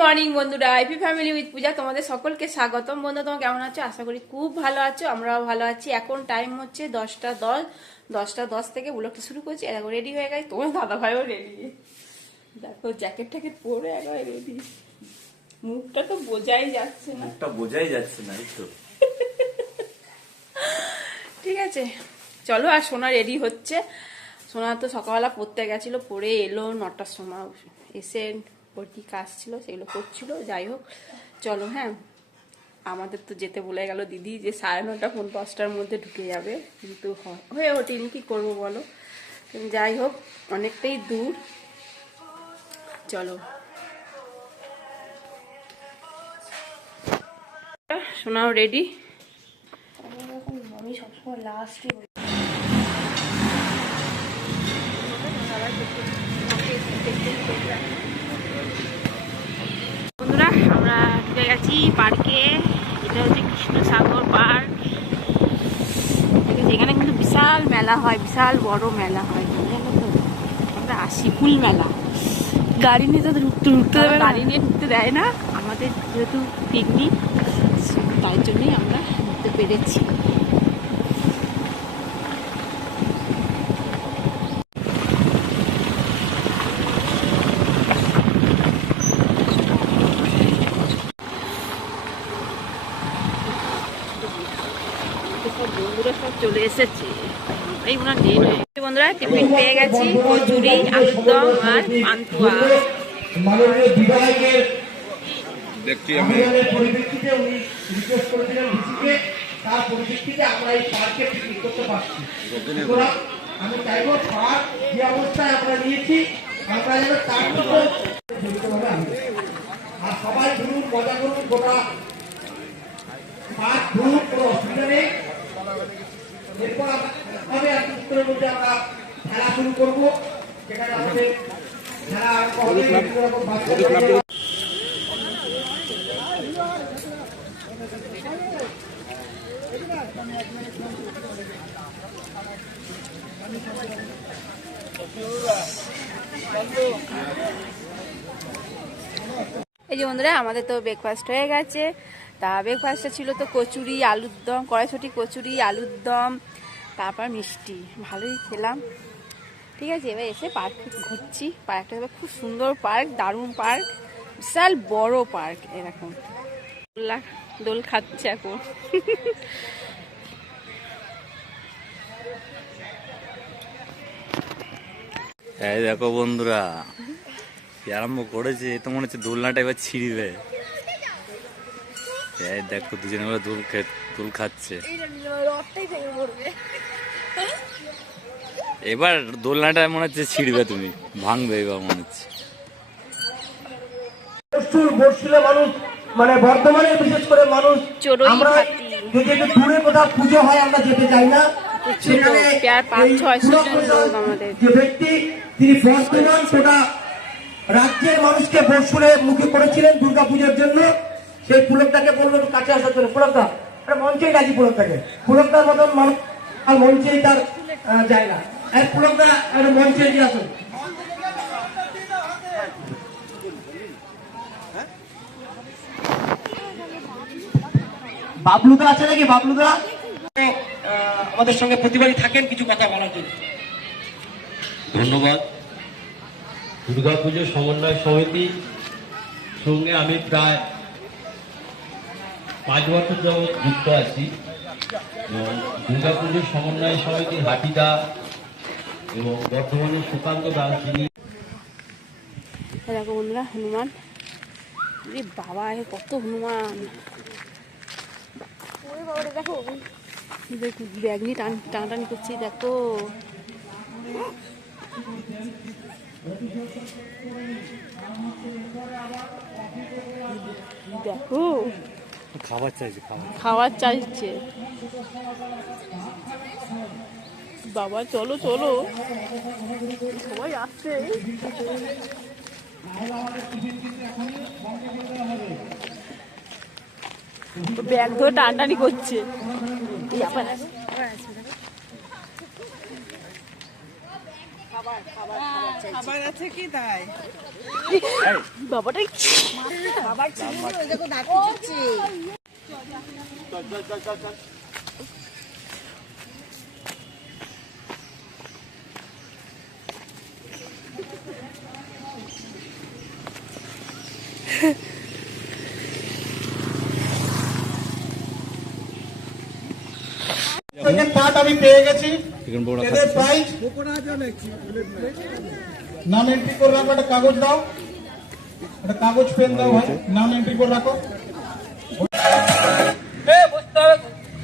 Morning বন্ধুরা, IP family with পূজা তোমাদের সকলকে স্বাগতম। বন্ধু তোমরা কেমন আছো? আশা করি খুব ভালো আছো, আমরাও ভালো আছি। এখন টাইম হচ্ছে 10:10। 10:10 থেকে ব্লগটা শুরু করছি। এখন রেডি হয়ে গেছে, তোমার দাদা ভাইও রেডি। দেখো জ্যাকেট ট্যাকেট পরে একবার রেডি। মুখটা তো বোঝাই যাচ্ছে না, তো ঠিক আছে চলো। আর সোনা রেডি হচ্ছে। সোনা তো সকালবেলা পড়তে গেছিল, পড়ে এলো 9টার সময়। এসে ওর কি কাজ ছিল সেগুলো করছিল। যাই হোক চলো। হ্যাঁ, আমাদের তো যেতে বলে গেল দিদি যে 9:30 ফোন 10টার মধ্যে ঢুকে যাবে, কিন্তু হয়ে ওঠেনি, কি করবো বলো। যাই হোক অনেকটাই দূর, চলো। সোনাও রেডি। আমি সবসময় লাস্টে বন্ধুরা, আমরা ঢুকে গেছি পার্কে। এটা হচ্ছে কৃষ্ণসাগর পার্ক। এখানে কিন্তু বিশাল মেলা হয়, বিশাল বড় মেলা হয়। আমরা আসি ফুল মেলা। গাড়ি নিয়ে তো ঢুকতে দেবে, গাড়ি নিয়ে ঢুকতে দেয় না। আমাদের যেহেতু পিকনিক, তাই জন্যই আমরা ঢুকতে পেরেছি। বন্ধুরা সব চলে এসেছে, এই ওনার লেট হয়ে গেছে। বন্ধুরা টিফিন পেয়ে গেছি, কচুরি, আলুর দম আর পান্তুয়া। দেখছি আমি পরিপ্রেক্ষিতে উনি রিকোয়েস্ট করেছিলেন ঋষিকে, তার পরিপ্রেক্ষিতে আমরা এই পার্কে পিকনিক করতে পারছি। সুতরাং আমি চাইবো পার্ক যে অবস্থায় আমরা নিয়েছি, আমরা যেন তার মতো আর সবাই ঘুরুন, মজা করুন, গোটা পার্ক ঘুরুন, কোনো অসুবিধা নেই। এরপর হবে আর কিছুক্ষণের মধ্যে আমরা খেলা শুরু করবো, সেখানে আমাদের খেলা আরম্ভ হবে। বিভিন্ন রকম বাচ্চা এই যে বন্ধুরা, আমাদের তো ব্রেকফাস্ট হয়ে গেছে। তা ব্রেকফাস্টে ছিল তো কচুরি, আলুর দম, কড়াইশুঁটি কচুরি, আলুর দম, তারপর মিষ্টি। ভালোই খেলাম, ঠিক আছে। এবার এসে পার্কে ঘুরছি। পার্কটা খুব সুন্দর পার্ক, দারুণ পার্ক, বিশাল বড় পার্ক। এরকম দোল খাচ্ছে এখন। এই দেখো বন্ধুরা, আরম্ভ করেছে। তো মনে হচ্ছে দোলনাটা এবার ছিঁড়বে। এই দেখো দুজনে মিলে দোল খাচ্ছে। এবার দোলনাটা মনে হচ্ছে ছিঁড়বে, তুমি ভাঙবে এবার মনে হচ্ছে। মানুষ মানে বর্তমানে বিশেষ করে মানুষ, আমরা যদি একটু দূরে কোথাও পুজো হয় আমরা যেতে চাই না। সেখানে যে ব্যক্তি তিনি বর্তমান গোটা রাজ্যের মানুষকে বর্ষুরে মুখে করেছিলেন দুর্গা পুজোর জন্য, সেই পুলকটাকে বলবো কাছে আসার জন্য। পুলকটা মঞ্চেই ডাকি, পুলকটার মতন মানুষ আর মঞ্চেই তার জায়গা। পুলকটা মঞ্চে এগিয়ে আসুন। বাবলুদা আছে নাকি? বাবলুদা আমাদের সঙ্গে প্রতিবারই থাকেন, কিছু কথা বলার জন্য। ধন্যবাদ। দুর্গাপুজো সমন্বয় সমিতির সঙ্গে আমি প্রায় 5 বছর যাবৎ যুক্ত আছি। দুর্গাপুজো সমন্বয় সমিতির হাটিদা এবং বর্তমানে সুকান্ত দাস, যিনি দেখো বন্ধুরা, হনুমান। বাবা কত হনুমান! দেখো ব্যাগ নিয়ে টানাটানি করছি, দেখো। দেখো খাবার চাইছে বাবা। চলো চলো, সবাই আসছে। ব্যাগ ধরে টানটানি করছে। খাবার আছে কি তাই? বাবাটা পার্ট আমি পেয়ে গেছি। চিকেন পকোড়া এদের প্রাইস নাম এন্ট্রি করে রাখো। একটা কাগজ দাও, একটা কাগজ পেন দাও ভাই, নাম এন্ট্রি করে রাখো।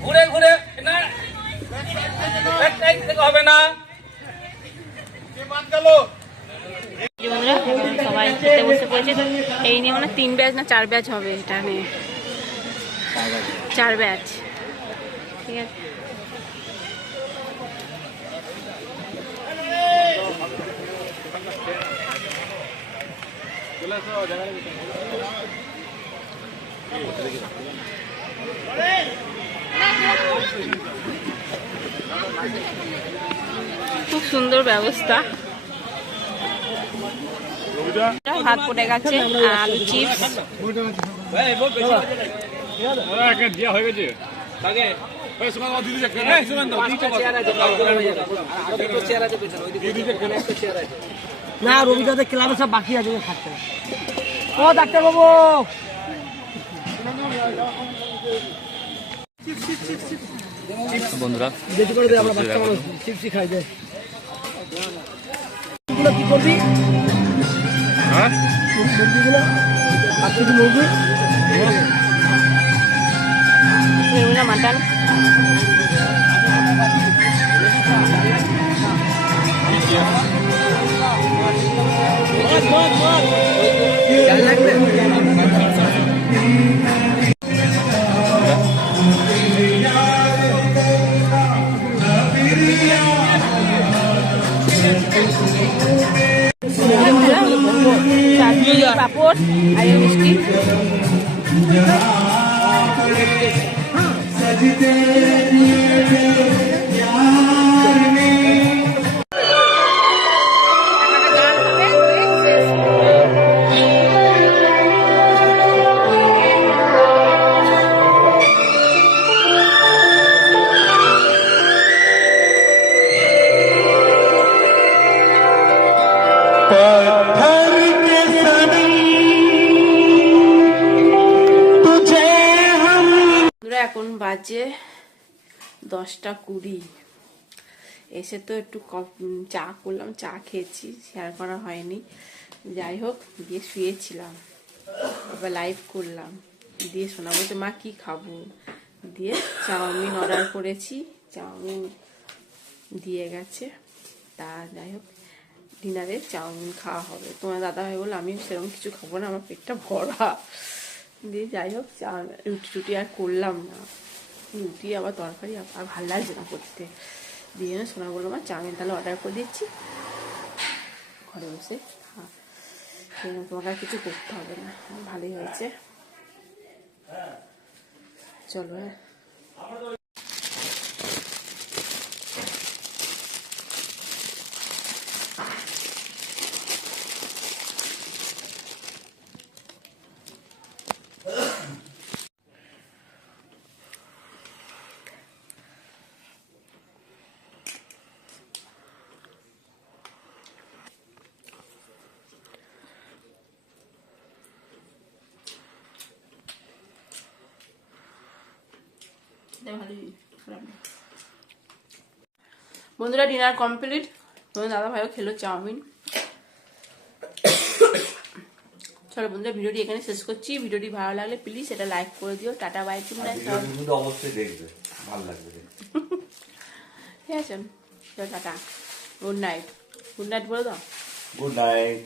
ঘুরে ঘুরে না হবে না। বন্ধুরা সবাই খেতে বসে পড়েছে। এই নিয়ে মানে 3 ব্যাচ না 4 ব্যাচ হবে, এটা নিয়ে 4 ব্যাচ। ঠিক আছে, খুব সুন্দর ব্যবস্থা। ভাত পড়ে গেছে, আলু চিপস, না রবিদাদের ক্লাবে সব বাকি আছে খাচ্ছে। ও ডাক্তার বাবু বন্ধুরা বেশি করে দে, আমরা বাচ্চা মানুষ চিপসি খাই দে। এগুলো কি করবি? হ্যাঁ মুরগিগুলো আজকে কি মুরগি? মাটন। পাপড় আর মিষ্টি। এখন বাজে 10:20। এসে তো একটু চা করলাম, চা খেয়েছি, শেয়ার করা হয়নি। যাই হোক, দিয়ে শুয়েছিলাম, আবার লাইভ করলাম, দিয়ে শোনা বলতে মা কি খাবো, দিয়ে চাউমিন অর্ডার করেছি, চাউমিন দিয়ে গেছে। তা যাই হোক, ডিনারে চাউমিন খাওয়া হবে। তোমার দাদাভাই বললো আমি সেরকম কিছু খাবো না, আমার পেটটা ভরা। দিয়ে যাই হোক, রুটি টুটি আর করলাম না, রুটি আবার তরকারি আর ভালো লাগছে না করতে। দিয়ে সোনা বললো মা চাউমিন তাহলে অর্ডার করে দিচ্ছি, ঘরে বসে হ্যাঁ, তোমাকে আর কিছু করতে হবে না। ভালোই হয়েছে, চলো। হ্যাঁ, বন্ধুরা ডিনার কমপ্লিট। তোমার দাদা ভাইও খেলো চাউমিন। চলো বন্ধুরা, ভিডিওটি এখানে শেষ করছি। ভিডিওটি ভালো লাগলে প্লিজ এটা লাইক করে দিও। Tata bye. অবশ্যই দেখবে, ভালো লাগবে। ঠিক আছে, tata, good night. Good night বলে দাও। Good night.